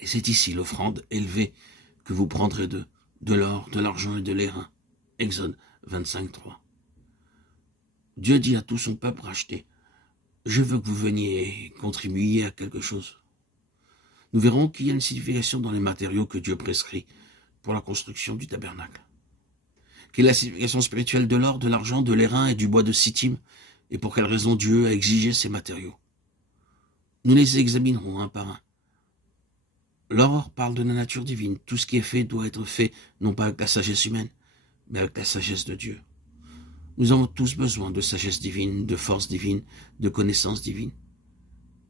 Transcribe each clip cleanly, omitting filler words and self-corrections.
Et c'est ici l'offrande élevée que vous prendrez de l'or, de l'argent et de l'airain. Exode 25, 3. Dieu dit à tout son peuple racheté, je veux que vous veniez contribuer à quelque chose. Nous verrons qu'il y a une signification dans les matériaux que Dieu prescrit pour la construction du tabernacle. Quelle est la signification spirituelle de l'or, de l'argent, de l'airain et du bois de Sittim, et pour quelle raison Dieu a exigé ces matériaux. Nous les examinerons un par un. L'or parle de la nature divine. Tout ce qui est fait doit être fait, non pas avec la sagesse humaine, mais avec la sagesse de Dieu. Nous avons tous besoin de sagesse divine, de force divine, de connaissance divine.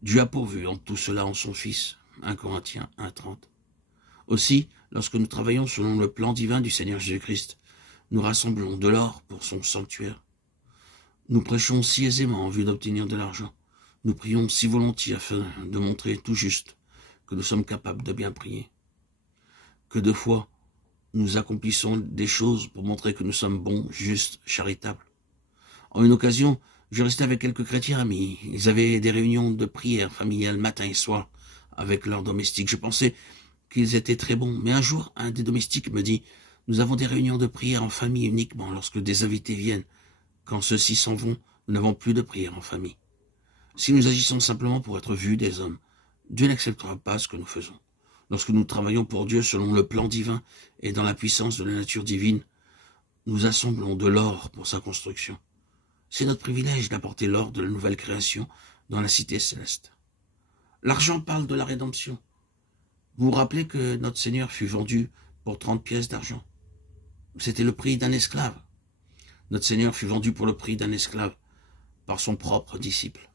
Dieu a pourvu en tout cela en son Fils. 1 Corinthiens 1,30. Aussi, lorsque nous travaillons selon le plan divin du Seigneur Jésus-Christ, nous rassemblons de l'or pour son sanctuaire. Nous prêchons si aisément en vue d'obtenir de l'argent. Nous prions si volontiers afin de montrer tout juste que nous sommes capables de bien prier. Que de fois, nous accomplissons des choses pour montrer que nous sommes bons, justes, charitables. En une occasion, je restais avec quelques chrétiens amis. Ils avaient des réunions de prière familiales matin et soir avec leurs domestiques. Je pensais qu'ils étaient très bons. Mais un jour, un des domestiques me dit « Nous avons des réunions de prière en famille uniquement lorsque des invités viennent. Quand ceux-ci s'en vont, nous n'avons plus de prière en famille. Si nous agissons simplement pour être vus des hommes, Dieu n'acceptera pas ce que nous faisons. Lorsque nous travaillons pour Dieu selon le plan divin et dans la puissance de la nature divine, nous assemblons de l'or pour sa construction. C'est notre privilège d'apporter l'or de la nouvelle création dans la cité céleste. L'argent parle de la rédemption. Vous vous rappelez que notre Seigneur fut vendu pour 30 pièces d'argent. C'était le prix d'un esclave. Notre Seigneur fut vendu pour le prix d'un esclave par son propre disciple.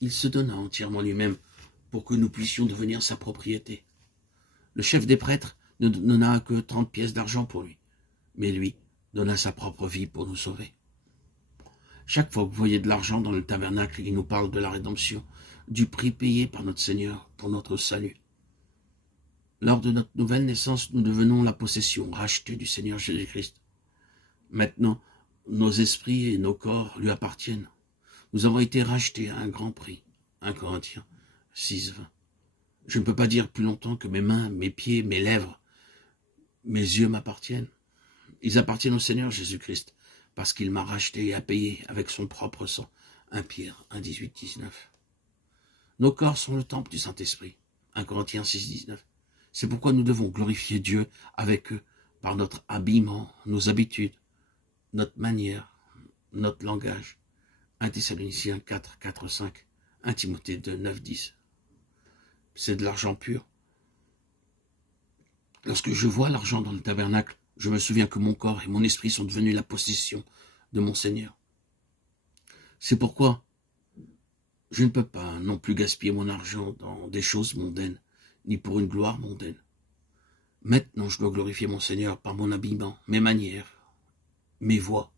Il se donna entièrement lui-même pour que nous puissions devenir sa propriété. Le chef des prêtres ne donna que 30 pièces d'argent pour lui, mais lui donna sa propre vie pour nous sauver. Chaque fois que vous voyez de l'argent dans le tabernacle, il nous parle de la rédemption, du prix payé par notre Seigneur pour notre salut. Lors de notre nouvelle naissance, nous devenons la possession rachetée du Seigneur Jésus-Christ. Maintenant, nos esprits et nos corps lui appartiennent. Nous avons été rachetés à un grand prix. 1 Corinthiens 6, 20. Je ne peux pas dire plus longtemps que mes mains, mes pieds, mes lèvres, mes yeux m'appartiennent. Ils appartiennent au Seigneur Jésus-Christ, parce qu'il m'a racheté et a payé avec son propre sang. 1 Pierre 1, 18, 19. Nos corps sont le temple du Saint-Esprit. 1 Corinthiens 6, 19. C'est pourquoi nous devons glorifier Dieu avec eux, par notre habillement, nos habitudes, notre manière, notre langage. 1 Thessaloniciens 4, 4, 5. 1 Timothée 2, 9, 10. C'est de l'argent pur. Lorsque je vois l'argent dans le tabernacle, je me souviens que mon corps et mon esprit sont devenus la possession de mon Seigneur. C'est pourquoi je ne peux pas non plus gaspiller mon argent dans des choses mondaines, ni pour une gloire mondaine. Maintenant, je dois glorifier mon Seigneur par mon habillement, mes manières, mes voix,